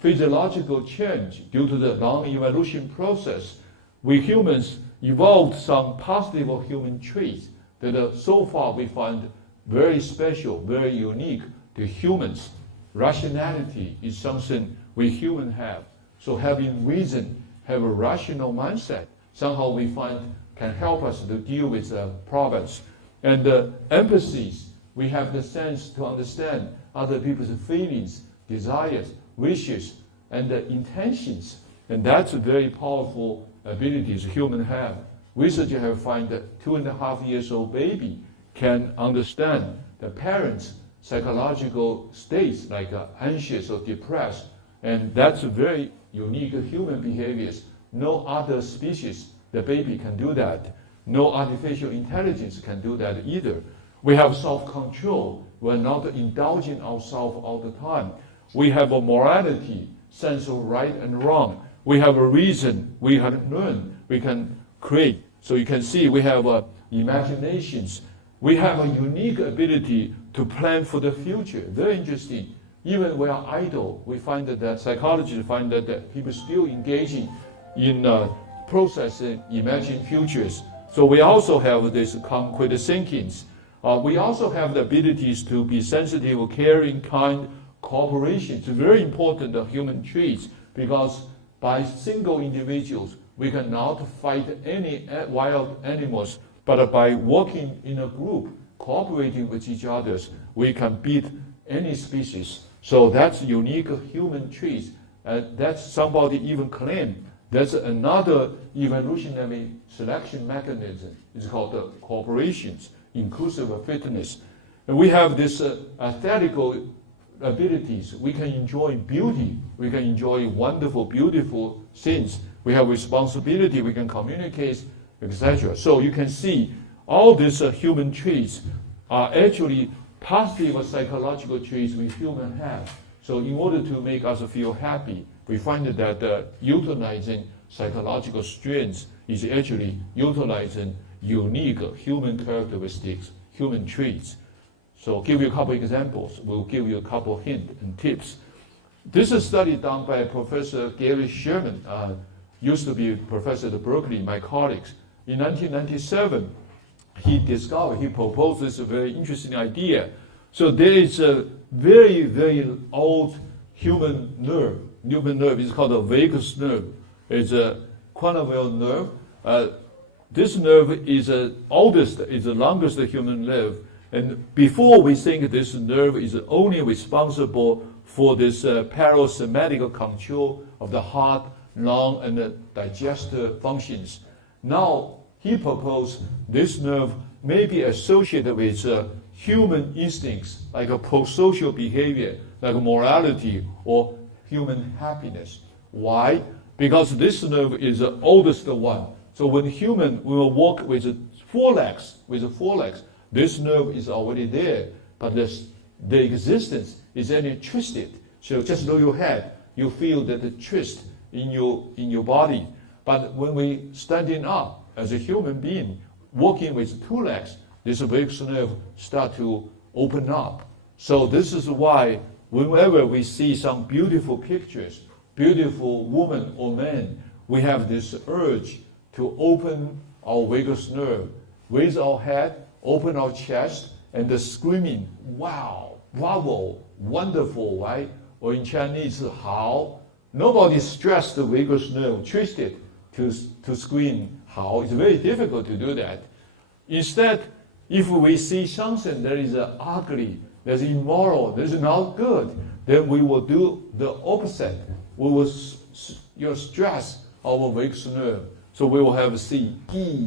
physiological change due to the long evolution process, we humans evolved some positive human traits that so far we find very special, very unique to humans. Rationality is something we humans have. So having reason, have a rational mindset, somehow we find can help us to deal with problems. And empathies, we have the sense to understand other people's feelings, desires, wishes, and intentions. And that's a very powerful abilities humans have. researchers have found that 2.5 years old baby can understand the parents' psychological states, like anxious or depressed, and that's very unique human behaviors. No other species, the baby can do that. No artificial intelligence can do that either. We have self-control. We're not indulging ourselves all the time. We have a morality, sense of right and wrong. We have a reason. We have learned. We can create. So you can see we have imaginations. We have a unique ability to plan for the future. Very interesting. Even when we are idle, we find that psychologists find that people still engaging in processing, imagining futures. So we also have this concrete thinkings. We also have the abilities to be sensitive, caring, kind, cooperation. It's very important human traits, because by single individuals, we cannot fight any wild animals, but by working in a group, cooperating with each other, we can beat any species. So that's unique human traits. That's somebody even claimed that's another evolutionary selection mechanism. It's called cooperations, inclusive fitness. And we have this aesthetical abilities. We can enjoy beauty. We can enjoy wonderful, beautiful things. We have responsibility. We can communicate, etc. So you can see all these human traits are actually positive psychological traits we humans have. So in order to make us feel happy, we find that utilizing psychological strengths is actually utilizing unique human characteristics, human traits. So I'll give you a couple examples. We'll give you a couple hints and tips. This is a study done by Professor Gary Sherman, used to be professor at Berkeley, my colleagues. In 1997, he proposed this very interesting idea. So there is a very, very old human nerve. Human nerve is called a vagus nerve. It's a quenovial nerve. This nerve is the oldest, is the longest human nerve. And before we think this nerve is only responsible for this parasympathetic control of the heart, lung, and the digestive functions. Now, he proposed this nerve may be associated with human instincts, like a pro-social behavior, like morality or human happiness. Why? Because this nerve is the oldest one. So when human will walk with four legs, this nerve is already there, but the existence is only twisted. So just below your head, you feel that the twist in your body. But when we standing up as a human being, walking with two legs, this vagus nerve start to open up. So this is why whenever we see some beautiful pictures, beautiful woman or man, we have this urge to open our vagus nerve, raise our head, open our chest, and the screaming, wow, bravo, wonderful, right? Or in Chinese, hao. Nobody stressed the vagus nerve, twisted to scream hao. It's very difficult to do that. Instead, if we see something that is ugly, that's immoral, that's not good, then we will do the opposite. We will stress our vagus nerve. So we will have C, E,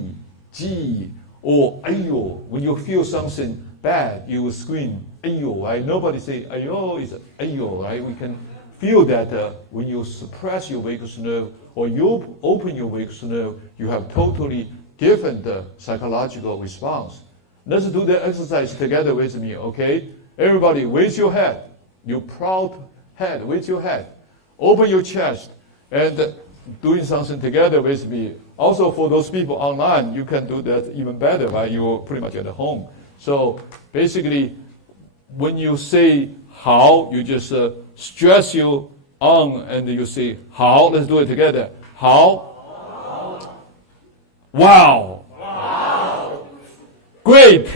G, or ayo. When you feel something bad, you will scream ayo, right? Nobody say ayo, it's ayo, right? We can feel that when you suppress your vagus nerve or you open your vagus nerve, you have totally different psychological response. Let's do the exercise together with me, okay? Everybody, raise your head. Your proud head, raise your head. Open your chest and doing something together with me. Also, for those people online, you can do that even better, right? You're pretty much at home. So basically, when you say how, you just stress your arm and you say how. Let's do it together. How? Wow. Wow. Great.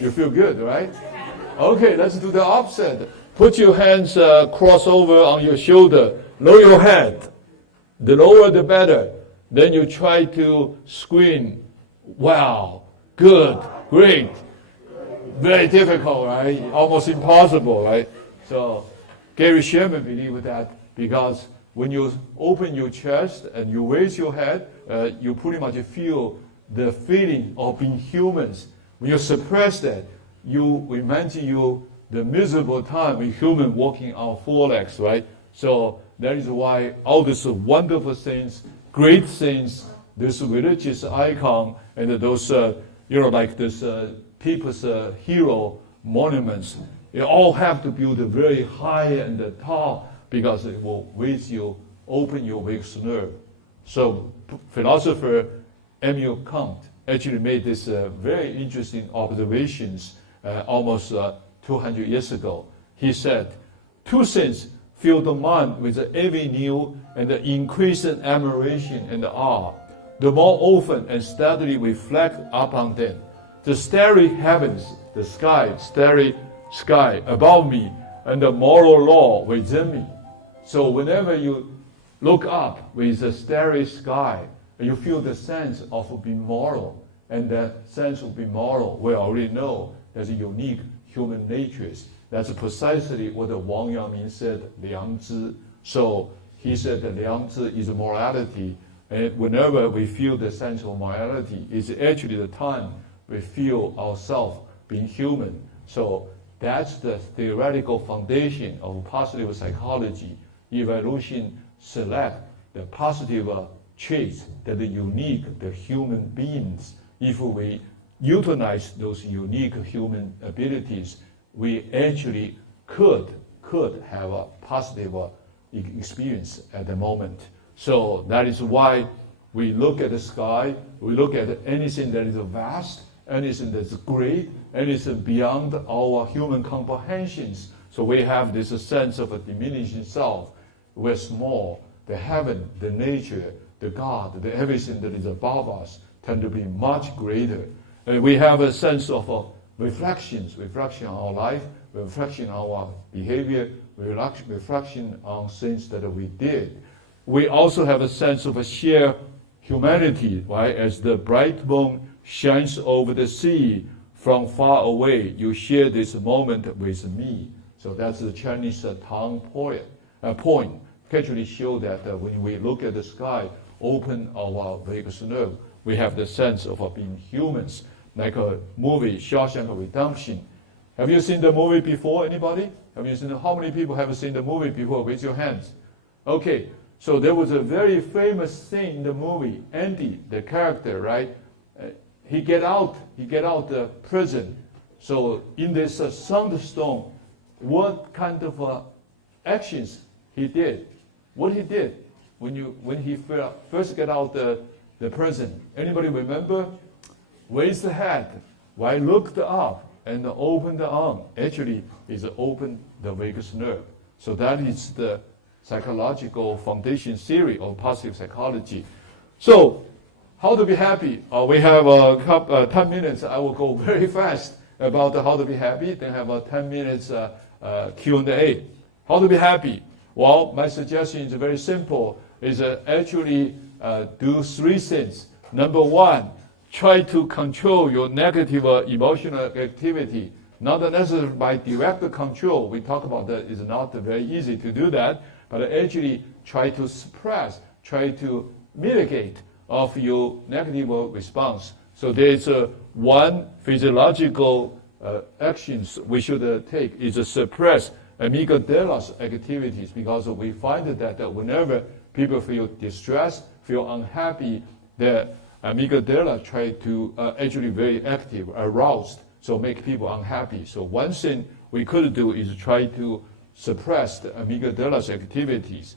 You feel good, right? Okay, let's do the opposite. Put your hands cross over on your shoulder. Lower your head. The lower, the better. Then you try to scream, wow, good, great. Very difficult, right? Almost impossible, right? So Gary Sherman believed that because when you open your chest and you raise your head you pretty much feel the feeling of being humans. When you suppress that, you imagine you the miserable time with human walking on four legs, right? So that is why all these wonderful things, great things, this religious icon, and those, like this people's hero monuments, you all have to build very high and tall because it will raise you, open your vagus nerve. So philosopher Immanuel Kant actually made this very interesting observations almost 200 years ago. He said, two things fill the mind with every new and increasing admiration and awe. The more often and steadily reflect upon them. The starry heavens, the starry sky above me, and the moral law within me. So whenever you look up with the starry sky, you feel the sense of being moral. And that sense of being moral, we already know there's a unique human natures. That's precisely what Wang Yangming said, 良知. So he said that 良知 is morality. And whenever we feel the sense of morality, it's actually the time we feel ourselves being human. So that's the theoretical foundation of positive psychology. Evolution select the positive traits that are unique, the human beings. If we utilize those unique human abilities, we actually could have a positive experience at the moment. So that is why we look at the sky, we look at anything that is vast, anything that's great, anything beyond our human comprehensions. So we have this sense of a diminishing self. We're small. The heaven, the nature, the God, the everything that is above us tend to be much greater. We have a sense of reflection on our life, reflection on our behavior, reflection on things that we did. We also have a sense of a shared humanity, right? As the bright moon shines over the sea from far away, you share this moment with me. So that's the Chinese Tang point. Actually show that when we look at the sky, open our vagus nerve, we have the sense of being humans. Like a movie, Shawshank Redemption. Have you seen the movie before, anybody? Have you seen, how many people have seen the movie before? Raise your hands. Okay, so there was a very famous scene in the movie. Andy, the character, right? He get out the prison. So in this thunderstorm, what kind of actions he did? What he did when he first get out the prison? Anybody remember? Raised the head, right? Looked up and opened the arm. Actually, is open the vagus nerve. So that is the psychological foundation theory of positive psychology. So, how to be happy? We have 10 minutes. I will go very fast about how to be happy. Then have 10 minutes Q&A. How to be happy? Well, my suggestion is very simple. Is actually do three things. Number one, try to control your negative emotional activity. Not necessarily by direct control. We talk about that. It's not very easy to do that. But actually try to suppress, try to mitigate of your negative response. So there's one physiological actions we should take is to suppress amygdala's activities, because we find that whenever people feel distressed, feel unhappy, the amygdala try to actually very active, aroused, so make people unhappy. So one thing we could do is try to suppress the amygdala's activities.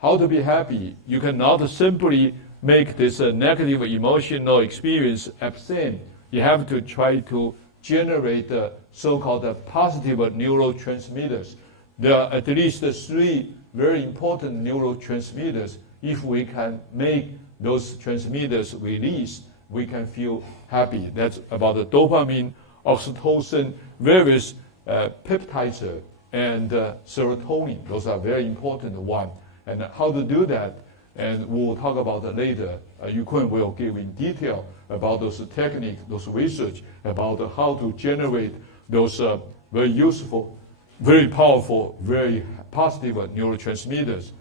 How to be happy? You cannot simply make this negative emotional experience absent. You have to try to generate the so-called positive neurotransmitters. There are at least three very important neurotransmitters. If we can make those transmitters release, we can feel happy. That's about the dopamine, oxytocin, various peptides, and serotonin. Those are very important ones. And how to do that, and we'll talk about that later. Yukun will give in detail about those techniques, those research, about how to generate those very useful, very powerful, very positive neurotransmitters.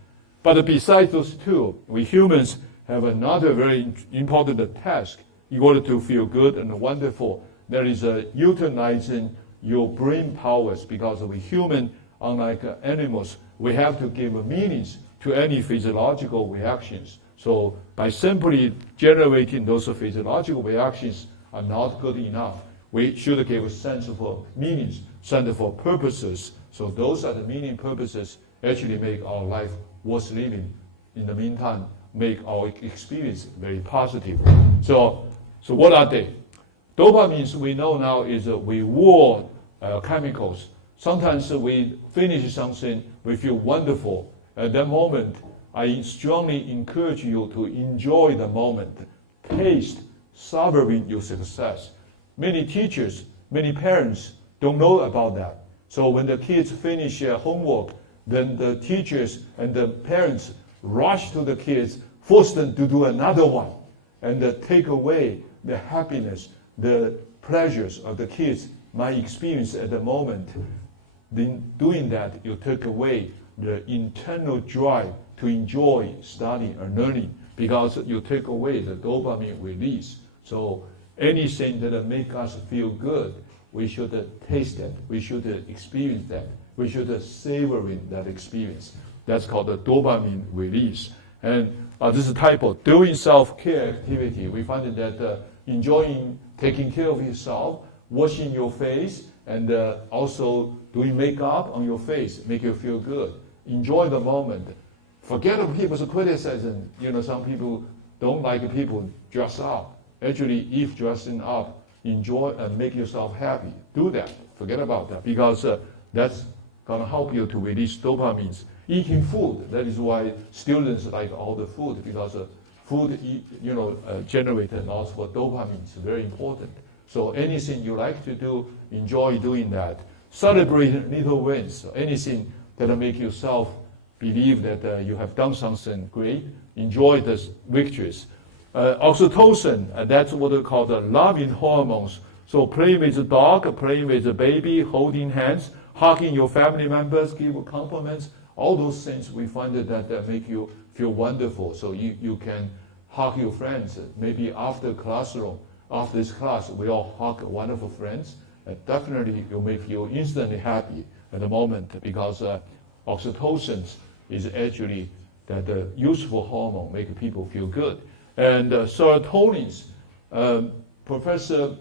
But besides those two, we humans have another very important task in order to feel good and wonderful. That is utilizing your brain powers, because we human, unlike animals, we have to give meanings to any physiological reactions. So by simply generating those physiological reactions are not good enough. We should give a sense of meanings, sense for purposes. So those are the meaning purposes actually make our life worth living. In the meantime, make our experience very positive. So what are they? Dopamines we know now is reward chemicals. Sometimes we finish something, we feel wonderful. At that moment, I strongly encourage you to enjoy the moment, taste, savoring your success. Many teachers, many parents don't know about that. So when the kids finish their homework, then the teachers and the parents rush to the kids, force them to do another one, and take away the happiness, the pleasures of the kids might experience at the moment. In doing that, you take away the internal drive to enjoy studying and learning, because you take away the dopamine release. So anything that make us feel good, we should taste it, we should experience that, we should savor in that experience. That's called the dopamine release. And this is type of doing self-care activity. We find that enjoying taking care of yourself, washing your face, and also doing makeup on your face make you feel good. Enjoy the moment. Forget people's criticism. Some people don't like people dress up. Actually, if dressing up, enjoy and make yourself happy. Do that. Forget about that, because that's going to help you to release dopamines. Eating food. That is why students like all the food, because food, generates lots of dopamine. It's very important. So anything you like to do, enjoy doing that. Celebrate little wins. Anything that make yourself believe that you have done something great. Enjoy the victories. Oxytocin, that's what we call the loving hormones. So play with the dog, play with the baby, holding hands, hugging your family members, give compliments. All those things we find that make you feel wonderful. So you can hug your friends. Maybe after classroom, after this class, we all hug wonderful friends. Definitely it will make you instantly happy at the moment, because oxytocin is actually that useful hormone, make people feel good. And serotonin, Professor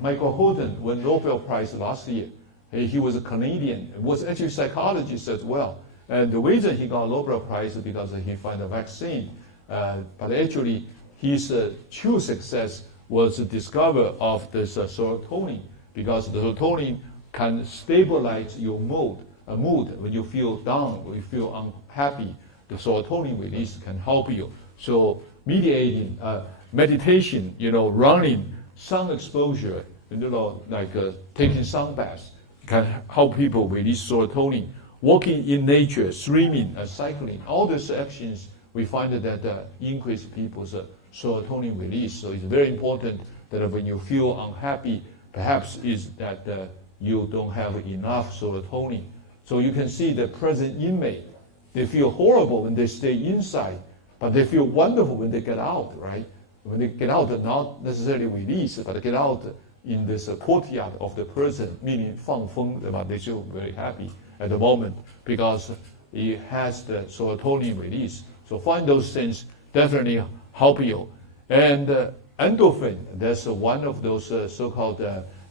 Michael Houghton won Nobel Prize last year. He was a Canadian, was actually a psychologist as well. And the reason he got Nobel Prize is because he found a vaccine. But actually, his true success was the discovery of this serotonin, because the serotonin can stabilize your mood. When you feel down, when you feel unhappy, the serotonin release can help you. So mediating, meditation, running, sun exposure, like taking sun baths, can help people release serotonin. Walking in nature, swimming, cycling, all these actions, we find that increase people's serotonin release. So it's very important that when you feel unhappy, perhaps is that you don't have enough serotonin. So you can see the present inmate, they feel horrible when they stay inside, but they feel wonderful when they get out, right? When they get out, not necessarily release, but they get out in this courtyard of the prison, meaning 放风, they feel very happy at the moment, because it has the serotonin release. So find those things definitely help you. And endorphin, that's one of those so-called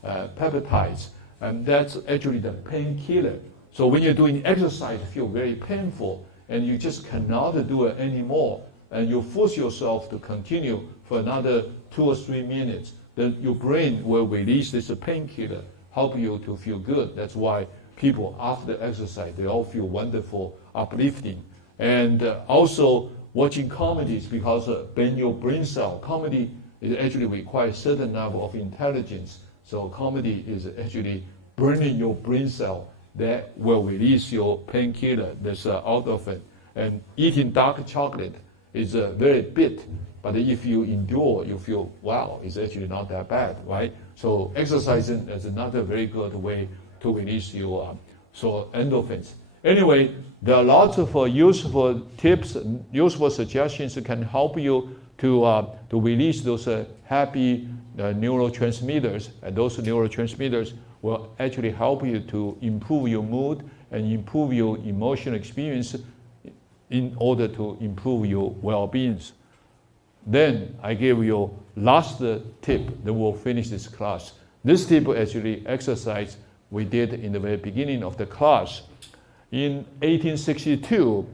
peptides, and that's actually the painkiller. So when you're doing exercise, you feel very painful, and you just cannot do it anymore, and you force yourself to continue for another 2 or 3 minutes, then your brain will release this painkiller, help you to feel good. That's why people after exercise, they all feel wonderful, uplifting. And also watching comedies, because when your brain cell, comedy is actually requires certain level of intelligence. So comedy is actually burning your brain cell that will release your painkiller, this endorphin. And eating dark chocolate is very bitter, but if you endure, you feel, wow, it's actually not that bad, right? So exercising is another very good way to release your endorphins. Anyway, there are lots of useful tips, useful suggestions that can help you to release those happy neurotransmitters, and those neurotransmitters will actually help you to improve your mood and improve your emotional experience in order to improve your well-being. Then I give you last tip, then we'll finish this class. This tip actually exercise we did in the very beginning of the class. In 1862,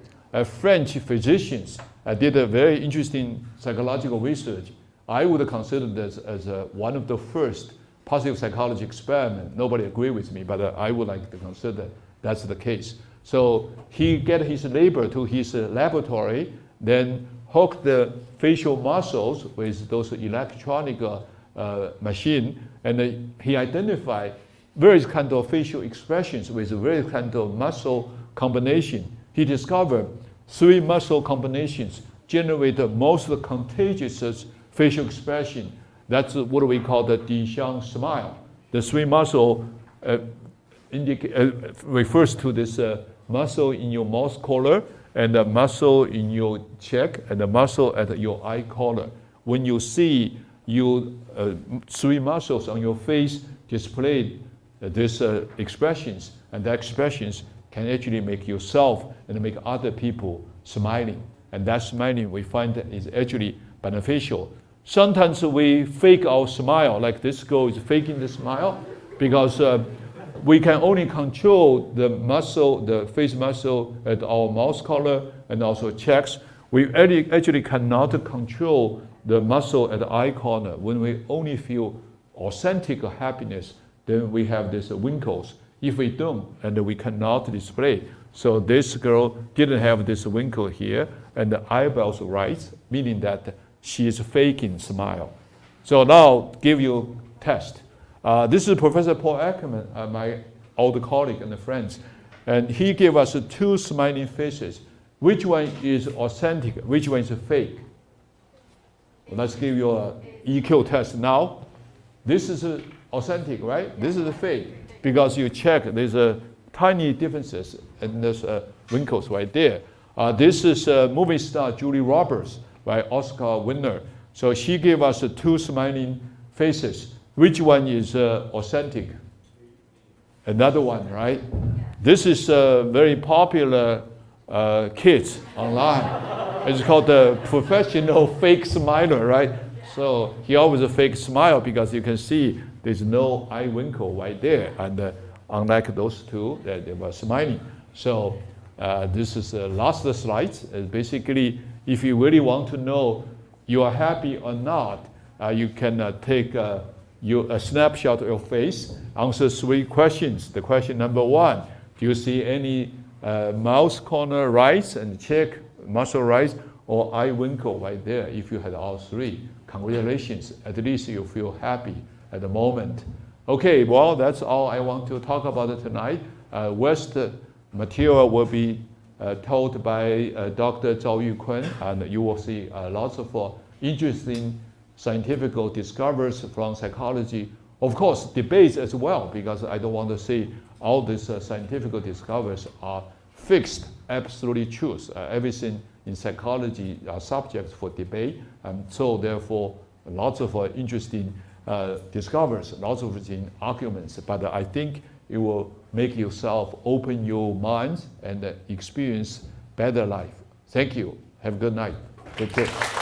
French physicians did a very interesting psychological research. I would consider this as one of the first positive psychology experiment. Nobody agree with me, but I would like to consider that's the case. So he get his neighbor to his laboratory, then hook the facial muscles with those electronic machine, and he identified various kind of facial expressions with various kind of muscle combination. He discovered 3 muscle combinations generate the most contagious facial expression. That's what we call the Duchenne smile. The 3 muscle refers to this muscle in your mouth corner, and the muscle in your cheek, and the muscle at your eye corner. When you see your 3 muscles on your face displayed these expressions, and the expressions can actually make yourself and make other people smiling. And that smiling we find is actually beneficial. Sometimes we fake our smile, like this girl is faking the smile, because we can only control the muscle, the face muscle at our mouth corner and also cheeks. We actually cannot control the muscle at the eye corner. When we only feel authentic happiness, then we have these wrinkles. If we don't, and we cannot display. So this girl didn't have this wrinkle here, and the eyebrows right, meaning that she is faking smile. So now give you test. This is Professor Paul Ackerman, my old colleague and friends, and he gave us 2 smiling faces. Which one is authentic? Which one is fake? Let's give you an EQ test now. This is authentic, right? This is fake, because you check there's tiny differences and there's wrinkles right there. This is movie star Julia Roberts, right? Oscar winner. So she gave us 2 smiling faces. Which one is authentic? Another one, right? This is very popular kids online. It's called the professional fake smiler, right? So he always a fake smile because you can see there's no eye wrinkle right there, and unlike those 2, that they were smiling. So this is the last slide. Basically, if you really want to know you are happy or not, you can take a snapshot of your face, answer 3 questions. The question number 1, do you see any mouth corner rise and cheek muscle rise or eye wrinkle right there? If you had all 3, congratulations, at least you feel happy at the moment. Okay, well, that's all I want to talk about tonight. Rest material will be taught by Dr. Zhao Yukun, and you will see lots of interesting scientific discoveries from psychology. Of course, debates as well, because I don't want to say all these scientific discoveries are fixed, absolutely truth. Everything in psychology are subjects for debate, and so therefore lots of interesting discoveries, lots of interesting arguments. But I think it will make yourself open your minds and experience better life. Thank you. Have a good night. Take care.